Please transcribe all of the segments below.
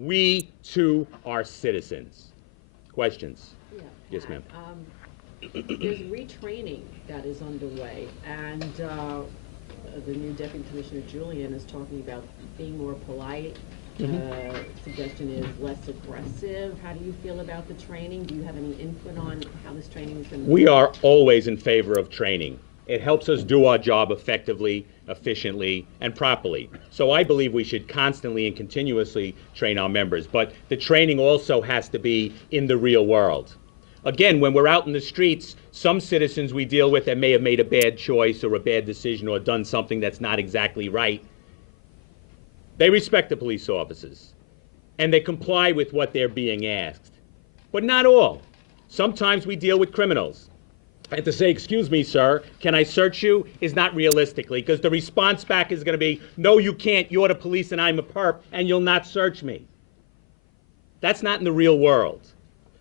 We, too, are citizens. Questions? Yeah, Yes, ma'am. There's retraining that is underway, and the new Deputy Commissioner Julian is talking about being more polite. Suggestion is less aggressive. How do you feel about the training? Do you have any input on how this training is going to We are always in favor of training. It helps us do our job effectively, efficiently, and properly. So I believe we should constantly and continuously train our members. But the training also has to be in the real world. Again, when we're out in the streets, some citizens we deal with that may have made a bad choice or a bad decision or done something that's not exactly right. They respect the police officers, and they comply with what they're being asked. But not all. Sometimes we deal with criminals. And to say, excuse me, sir, can I search you, is not realistically, because the response back is going to be, no, you can't, you're the police and I'm a perp, and you'll not search me. That's not in the real world.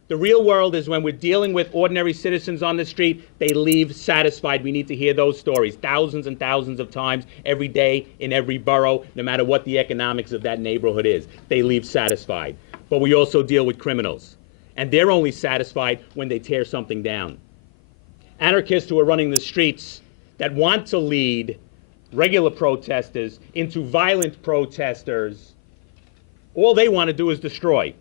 The real world is when we're dealing with ordinary citizens on the street, they leave satisfied. We need to hear those stories thousands and thousands of times every day in every borough, no matter what the economics of that neighborhood is. They leave satisfied. But we also deal with criminals, and they're only satisfied when they tear something down. Anarchists who are running the streets that want to lead regular protesters into violent protesters, all they want to do is destroy.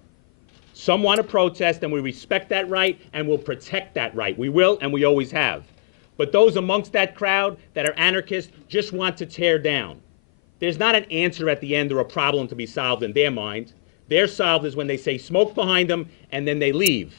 Some want to protest, and we respect that right, and we'll protect that right. We will, and we always have. But those amongst that crowd that are anarchists just want to tear down. There's not an answer at the end or a problem to be solved in their mind. Their solve is when they say smoke behind them, and then they leave.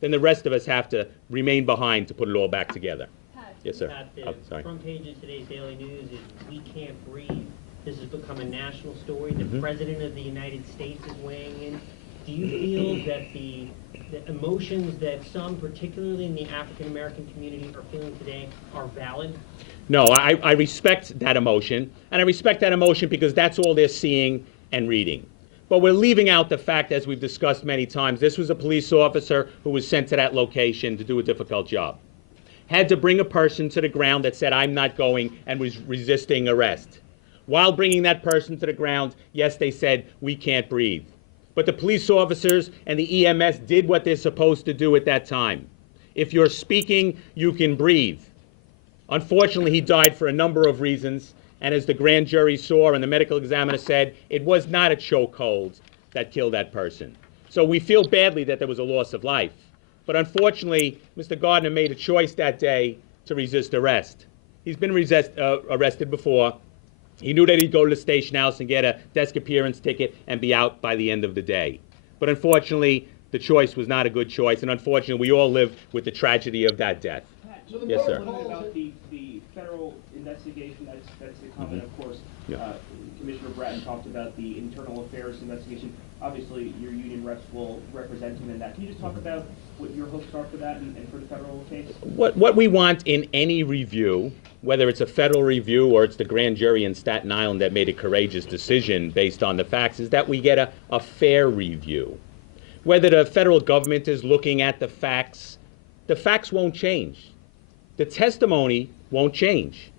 Then the rest of us have to remain behind to put it all back together. Pat. Yes, sir. Pat, Sorry. front page of today's Daily News is "We Can't Breathe." This has become a national story. The President of the United States is weighing in. Do you feel that the emotions that some, particularly in the African American community, are feeling today are valid? No, I respect that emotion, and I respect that emotion because that's all they're seeing and reading. But we're leaving out the fact, as we've discussed many times, this was a police officer who was sent to that location to do a difficult job. Had to bring a person to the ground that said, I'm not going, and was resisting arrest. While bringing that person to the ground, yes, they said, we can't breathe. But the police officers and the EMS did what they're supposed to do at that time. If you're speaking, you can breathe. Unfortunately, he died for a number of reasons, and as the grand jury saw and the medical examiner said, it was not a chokehold that killed that person. So we feel badly that there was a loss of life. But unfortunately, Mr. Garner made a choice that day to resist arrest. He's been arrested before. He knew that he'd go to the station house and get a desk appearance ticket and be out by the end of the day. But unfortunately, the choice was not a good choice, and unfortunately, we all live with the tragedy of that death. So the Yes, sir. about the federal investigation, that's the comment, of course. Yeah. Commissioner Bratton talked about the internal affairs investigation. Obviously, your union reps will represent him in that. Can you just talk about what your hopes are for that and for the federal case? What we want in any review, whether it's a federal review or it's the grand jury in Staten Island that made a courageous decision based on the facts, is that we get a fair review. Whether the federal government is looking at the facts won't change. The testimony won't change.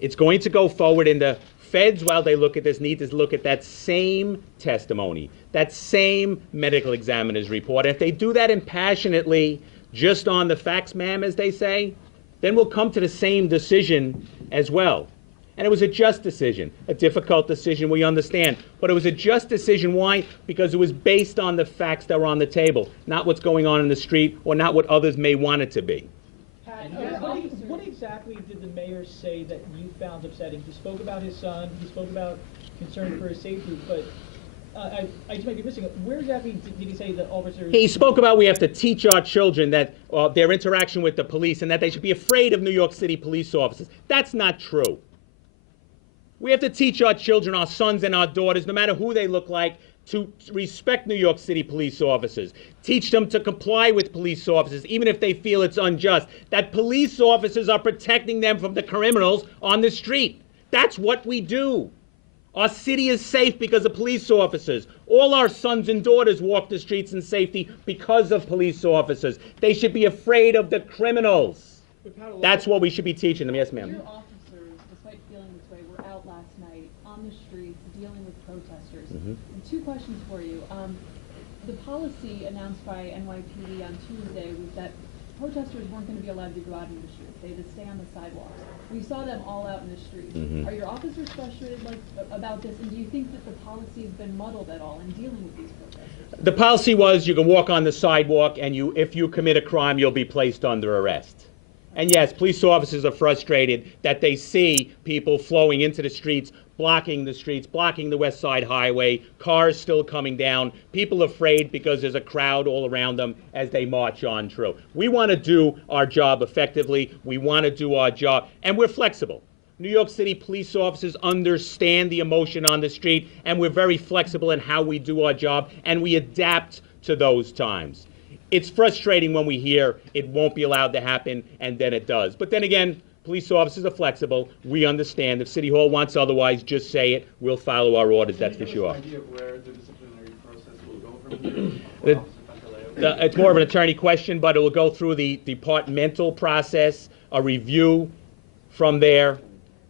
It's going to go forward, and the feds, while they look at this, need to look at that same testimony, that same medical examiner's report. And if they do that impassionately, just on the facts, ma'am, as they say, then we'll come to the same decision as well. And it was a just decision, a difficult decision, we understand. But it was a just decision. Why? Because it was based on the facts that were on the table, not what's going on in the street or not what others may want it to be. What exactly did the mayor say that you found upsetting? He spoke about his son, he spoke about concern for his safety, but I just might be missing it. Where exactly did he say that officers... He spoke about we have to teach our children that their interaction with the police and that they should be afraid of New York City police officers. That's not true. We have to teach our children, our sons and our daughters, no matter who they look like, to respect New York City police officers. Teach them to comply with police officers, even if they feel it's unjust. That police officers are protecting them from the criminals on the street. That's what we do. Our city is safe because of police officers. All our sons and daughters walk the streets in safety because of police officers. They should be afraid of the criminals. That's what we should be teaching them. Yes, ma'am. Your officers, despite feeling this way, were out last night on the streets dealing with protesters. And two questions for you. The policy announced by NYPD on Tuesday was that protesters weren't going to be allowed to go out in the streets. They had to stay on the sidewalks. We saw them all out in the streets. Are your officers frustrated about this, and do you think that the policy has been muddled at all in dealing with these protesters? The policy was you can walk on the sidewalk, and if you commit a crime, you'll be placed under arrest. And yes, police officers are frustrated that they see people flowing into the streets, blocking the West Side Highway, cars still coming down, people afraid because there's a crowd all around them as they march on through. We want to do our job effectively. We want to do our job, and we're flexible. New York City police officers understand the emotion on the street, and we're very flexible in how we do our job, and we adapt to those times. It's frustrating when we hear it won't be allowed to happen, and then it does. But then again, police officers are flexible. We understand. If City Hall wants otherwise, just say it. We'll follow our orders, that's for sure. Can you give us an idea of where the disciplinary process will go from here? It's more of an attorney question, but it will go through the departmental process, a review from there.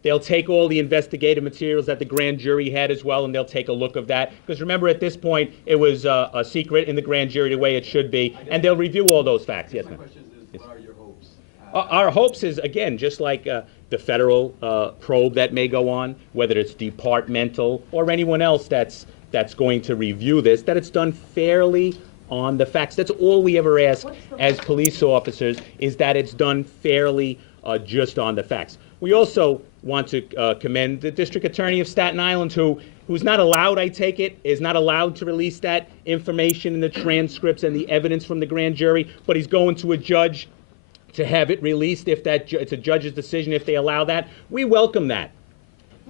They'll take all the investigative materials that the grand jury had as well, and they'll take a look of that. Because remember, at this point, it was a secret in the grand jury the way it should be, and they'll review all those facts. Yes, ma'am. My question is, what are your hopes? Our hopes is, again, just like the federal probe that may go on, whether it's departmental or anyone else that's going to review this, that it's done fairly on the facts. That's all we ever ask as police officers, is that it's done fairly just on the facts. We also want to commend the District Attorney of Staten Island, who's not allowed, I take it, is not allowed to release that information in the transcripts and the evidence from the grand jury, but he's going to a judge to have it released if it's a judge's decision if they allow that. We welcome that,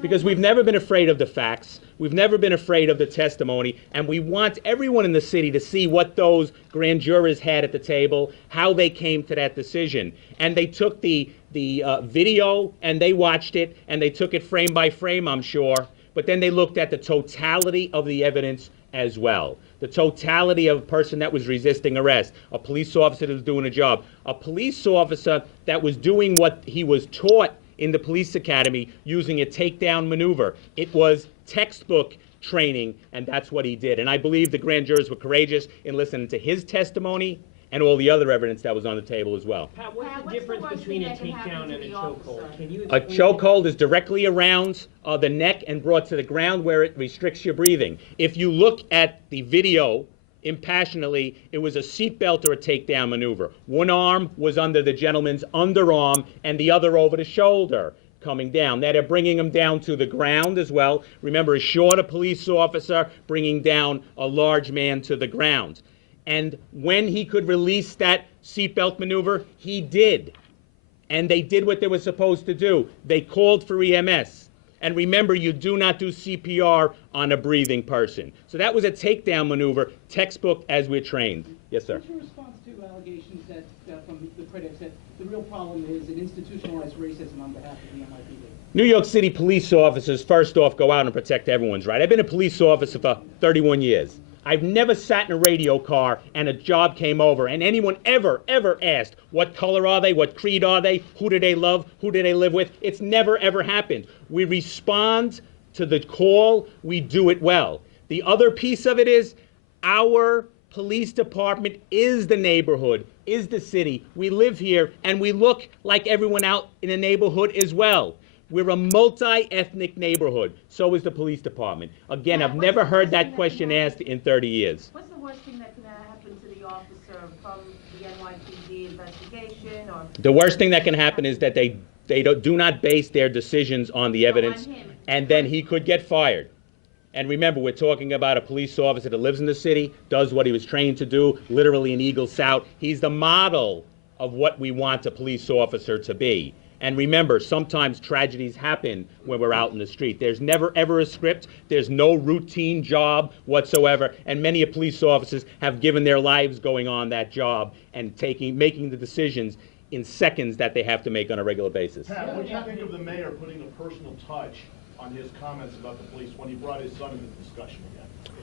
because we've never been afraid of the facts. We've never been afraid of the testimony, and we want everyone in the city to see what those grand jurors had at the table, how they came to that decision. And they took the video, and they watched it, and they took it frame by frame, I'm sure, but then they looked at the totality of the evidence as well. The totality of a person that was resisting arrest, a police officer that was doing a job, a police officer that was doing what he was taught in the police academy, using a takedown maneuver. It was textbook training, and that's what he did. And I believe the grand jurors were courageous in listening to his testimony and all the other evidence that was on the table as well. Pat, what's the difference between a takedown and a chokehold? Can you A explain chokehold is directly around the neck and brought to the ground where it restricts your breathing. If you look at the video impassionately, it was a seatbelt or a takedown maneuver. One arm was under the gentleman's underarm and the other over the shoulder coming down. Now they're bringing him down to the ground as well. Remember, a shorter police officer bringing down a large man to the ground. And when he could release that seatbelt maneuver, he did. And they did what they were supposed to do. They called for EMS. And remember, you do not do CPR on a breathing person. So that was a takedown maneuver, textbook as we're trained. Yes, sir. What's your response to allegations that from the critics that the real problem is an institutionalized racism on behalf of the NYPD? New York City police officers, first off, go out and protect everyone's right. I've been a police officer for 31 years. I've never sat in a radio car and a job came over and anyone ever asked, what color are they, what creed are they, who do they love, who do they live with? It's never, ever happened. We respond to the call, we do it well. The other piece of it is our police department is the neighborhood, is the city. We live here and we look like everyone out in the neighborhood as well. We're a multi-ethnic neighborhood. So is the police department. Again, I've never heard that question asked in 30 years. What's the worst thing that can happen to the officer from the NYPD investigation? Or The worst thing that can happen is that they do not base their decisions on the evidence, and then he could get fired. And remember, we're talking about a police officer that lives in the city, does what he was trained to do, literally an Eagle Scout. He's the model of what we want a police officer to be. And remember, sometimes tragedies happen when we're out in the street. There's never, ever a script. There's no routine job whatsoever. And many police officers have given their lives going on that job and making the decisions in seconds that they have to make on a regular basis. Pat, what do you think of the mayor putting a personal touch on his comments about the police when he brought his son into the discussion again?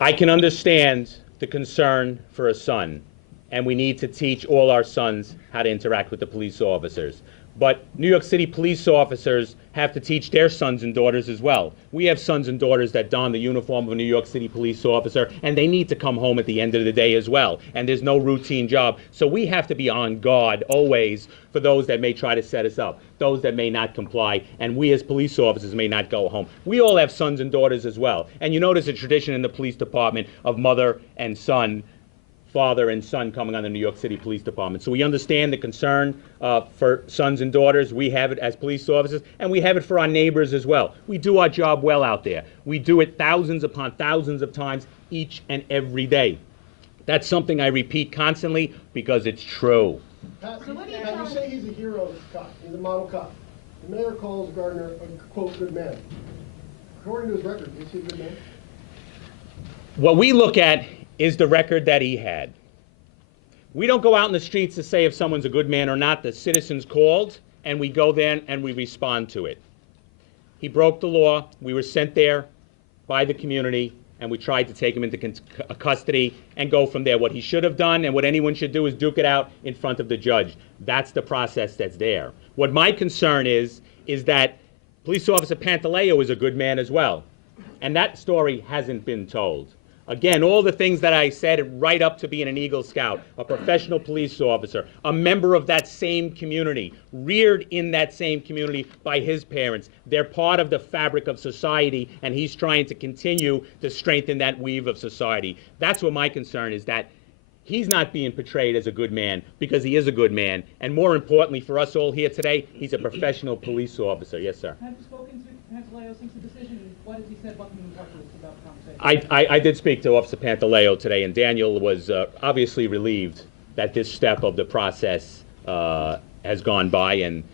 I can understand the concern for a son, and we need to teach all our sons how to interact with the police officers. But New York City police officers have to teach their sons and daughters as well. We have sons and daughters that don the uniform of a New York City police officer, and they need to come home at the end of the day as well. And there's no routine job. So we have to be on guard always for those that may try to set us up, those that may not comply, and we as police officers may not go home. We all have sons and daughters as well. And you know there's a tradition in the police department of mother and son, father and son coming on the New York City Police Department. So we understand the concern for sons and daughters. We have it as police officers, and we have it for our neighbors as well. We do our job well out there. We do it thousands upon thousands of times each and every day. That's something I repeat constantly because it's true. Pat, you say he's a hero, this cop. He's a model cop. The mayor calls Garner a, quote, good man. According to his record, is he a good man? What we look at is the record that he had. We don't go out in the streets to say if someone's a good man or not. The citizens called, and we go there and we respond to it. He broke the law. We were sent there by the community, and we tried to take him into custody and go from there. What he should have done and what anyone should do is duke it out in front of the judge. That's the process that's there. What my concern is that Police Officer Pantaleo is a good man as well, and that story hasn't been told. Again, all the things that I said right up to being an Eagle Scout, a professional police officer, a member of that same community, reared in that same community by his parents. They're part of the fabric of society, and he's trying to continue to strengthen that weave of society. That's what my concern is, that he's not being portrayed as a good man because he is a good man. And more importantly for us all here today, he's a professional police officer. Yes, sir. Have you spoken to Pantaleo since the decision? What has he said about the conversation? I did speak to Officer Pantaleo today, and Daniel was obviously relieved that this step of the process has gone by, and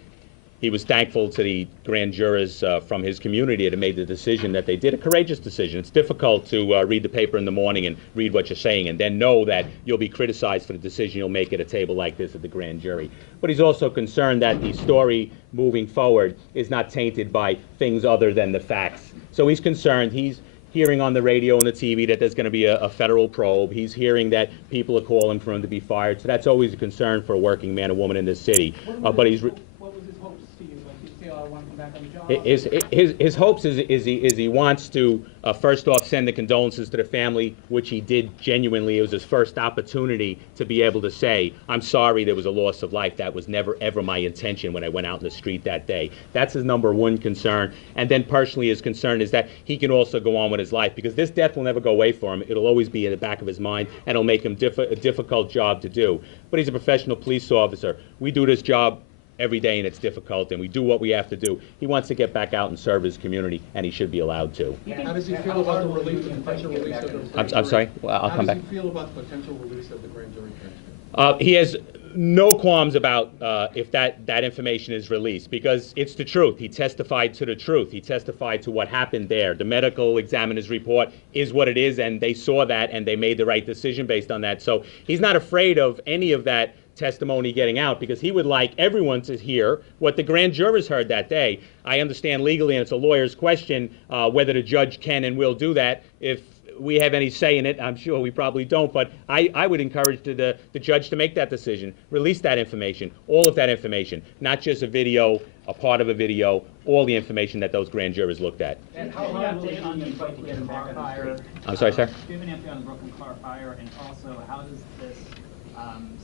he was thankful to the grand jurors from his community that made the decision that they did, a courageous decision. It's difficult to read the paper in the morning and read what you're saying and then know that you'll be criticized for the decision you'll make at a table like this at the grand jury. But he's also concerned that the story moving forward is not tainted by things other than the facts. So he's concerned. He's hearing on the radio and the TV that there's going to be a federal probe. He's hearing that people are calling for him to be fired. So that's always a concern for a working man or woman in this city. But he's... What was his hopes to you? Like, did he say, oh, I want to come back on the job? His hopes is he wants to first off send the condolences to the family, which he did genuinely. It was his first opportunity to be able to say, I'm sorry there was a loss of life. That was never ever my intention when I went out in the street that day. That's his number one concern. And then personally his concern is that he can also go on with his life, because this death will never go away for him. It'll always be in the back of his mind, and it'll make him a difficult job to do. But he's a professional police officer. We do this job every day, and it's difficult, and we do what we have to do. He wants to get back out and serve his community, and he should be allowed to. How does he feel about the potential release of the grand jury? I'm sorry? Well, I'll come back. How does he feel about the potential release of the grand jury transcript? He has no qualms about if that information is released, because it's the truth. He testified to the truth. He testified to what happened there. The medical examiner's report is what it is, and they saw that, and they made the right decision based on that. So he's not afraid of any of that testimony getting out, because he would like everyone to hear what the grand jurors heard that day. I understand legally, and it's a lawyer's question, whether the judge can and will do that. If we have any say in it, I'm sure we probably don't, but I would encourage the judge to make that decision, release that information, all of that information, not just a video, a part of a video, all the information that those grand jurors looked at. And how hard will it be to get him back on the street? I'm sorry, sir? Do you have an update on the Brooklyn car fire, and also how does this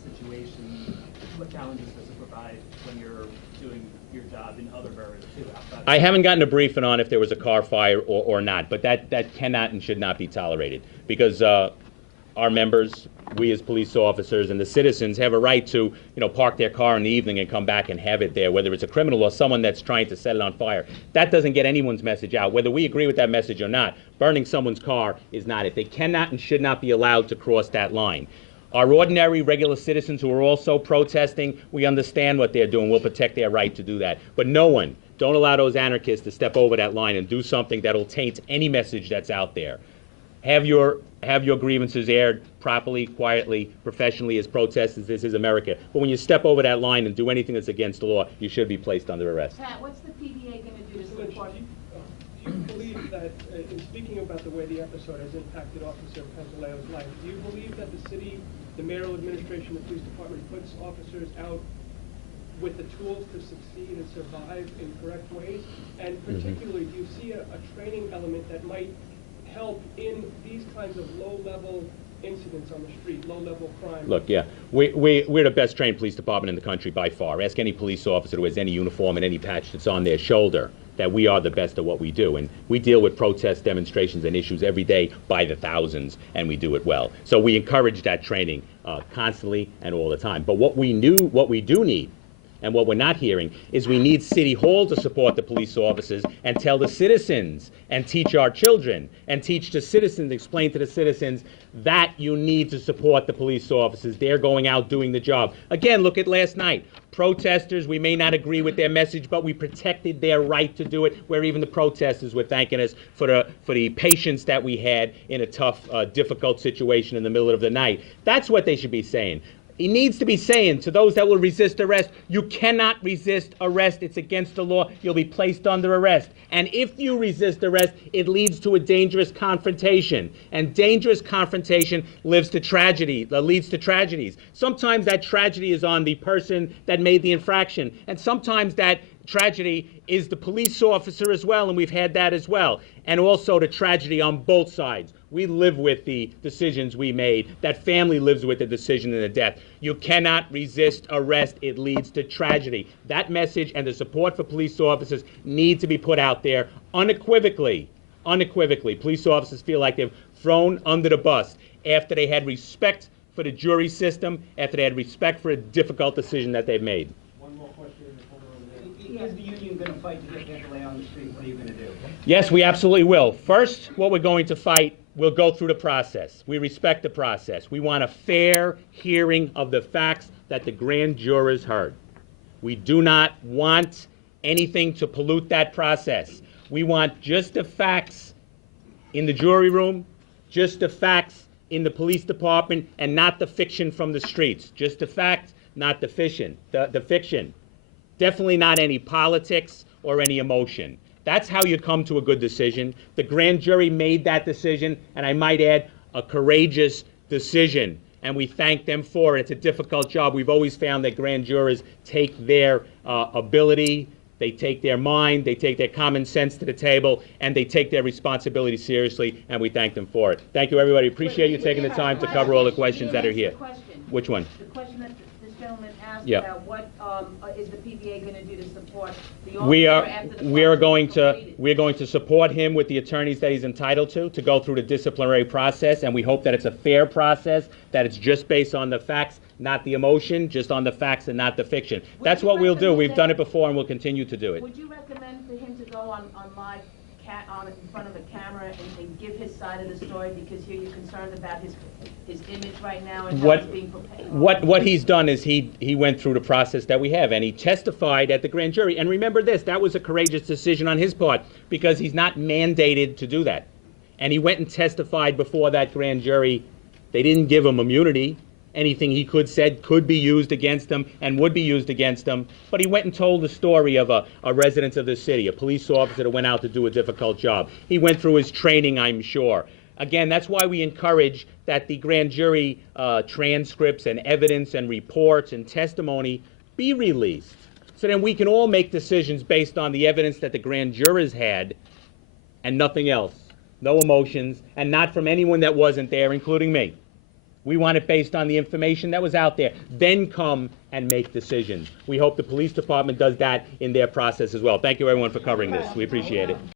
situation, what challenges does it provide when you're doing your job in other boroughs too? I haven't gotten a briefing on if there was a car fire or not, but that cannot and should not be tolerated, because our members, we as police officers and the citizens have a right to, park their car in the evening and come back and have it there, whether it's a criminal or someone that's trying to set it on fire. That doesn't get anyone's message out, whether we agree with that message or not. Burning someone's car is not it. They cannot and should not be allowed to cross that line. Our ordinary, regular citizens who are also protesting, we understand what they're doing. We'll protect their right to do that. But no one, don't allow those anarchists to step over that line and do something that'll taint any message that's out there. Have your grievances aired properly, quietly, professionally as protesters. This is America. But when you step over that line and do anything that's against the law, you should be placed under arrest. Pat, what's the PBA going to do to support? Do you believe that, in speaking about the way the episode has impacted Officer Pantaleo's life, do you believe that the city, the mayoral administration, the police department puts officers out with the tools to succeed and survive in correct ways? And particularly, do you see a training element that might help in these kinds of low-level incidents on the street, low-level crime? Look, yeah, we're the best trained police department in the country by far. Ask any police officer who has any uniform and any patch that's on their shoulder that we are the best at what we do. And we deal with protests, demonstrations, and issues every day by the thousands, and we do it well. So we encourage that training constantly and all the time. But what we do need, and what we're not hearing, is we need City Hall to support the police officers and tell the citizens and teach our children and teach the citizens, explain to the citizens that you need to support the police officers. They're going out doing the job. Again, look at last night. Protesters, we may not agree with their message, but we protected their right to do it, where even the protesters were thanking us for the patience that we had in a tough, difficult situation in the middle of the night. That's what they should be saying. He needs to be saying to those that will resist arrest, you cannot resist arrest. It's against the law. You'll be placed under arrest. And if you resist arrest, it leads to a dangerous confrontation. And dangerous confrontation leads to tragedies. Sometimes that tragedy is on the person that made the infraction. And sometimes that tragedy is the police officer as well, and we've had that as well. And also the tragedy on both sides. We live with the decisions we made. That family lives with the decision and the death. You cannot resist arrest. It leads to tragedy. That message and the support for police officers need to be put out there unequivocally. Unequivocally. Police officers feel like they've thrown under the bus after they had respect for the jury system, after they had respect for a difficult decision that they've made. One more question. Is the union going to fight to get Pantaleo on the street? What are you going to do? Yes, we absolutely will. First, what we're going to fight, we'll go through the process. We respect the process. We want a fair hearing of the facts that the grand jurors heard. We do not want anything to pollute that process. We want just the facts in the jury room, just the facts in the police department, and not the fiction from the streets. Just the facts, not the fiction. The fiction. Definitely not any politics or any emotion. That's how you come to a good decision. The grand jury made that decision, and I might add, a courageous decision, and we thank them for it. It's a difficult job. We've always found that grand jurors take their ability, they take their mind, they take their common sense to the table, and they take their responsibility seriously, and we thank them for it. Thank you, everybody. Appreciate you taking the time to cover all the questions that are here. Which one? The question that this gentleman asked Yeah. about what is the PBA going to do to support the We officer are after the we're going to support him with the attorneys that he's entitled to go through the disciplinary process, and we hope that it's a fair process, that it's just based on the facts, not the emotion, just on the facts and not the fiction. That's what we'll do. We've done it before, and we'll continue to do it. Would you recommend for him to go on live in front of a camera and give his side of the story, because here you're concerned about his image right now and how it's being prepared? What he's done is he went through the process that we have, and he testified at the grand jury. And remember this, that was a courageous decision on his part, because he's not mandated to do that. And he went and testified before that grand jury. They didn't give him immunity. Anything he said could be used against him and would be used against him. But he went and told the story of a resident of the city, a police officer that went out to do a difficult job. He went through his training, I'm sure. Again, that's why we encourage that the grand jury transcripts and evidence and reports and testimony be released, so then we can all make decisions based on the evidence that the grand jurors had and nothing else. No emotions, and not from anyone that wasn't there, including me. We want it based on the information that was out there. Then come and make decisions. We hope the police department does that in their process as well. Thank you, everyone, for covering this. We appreciate it.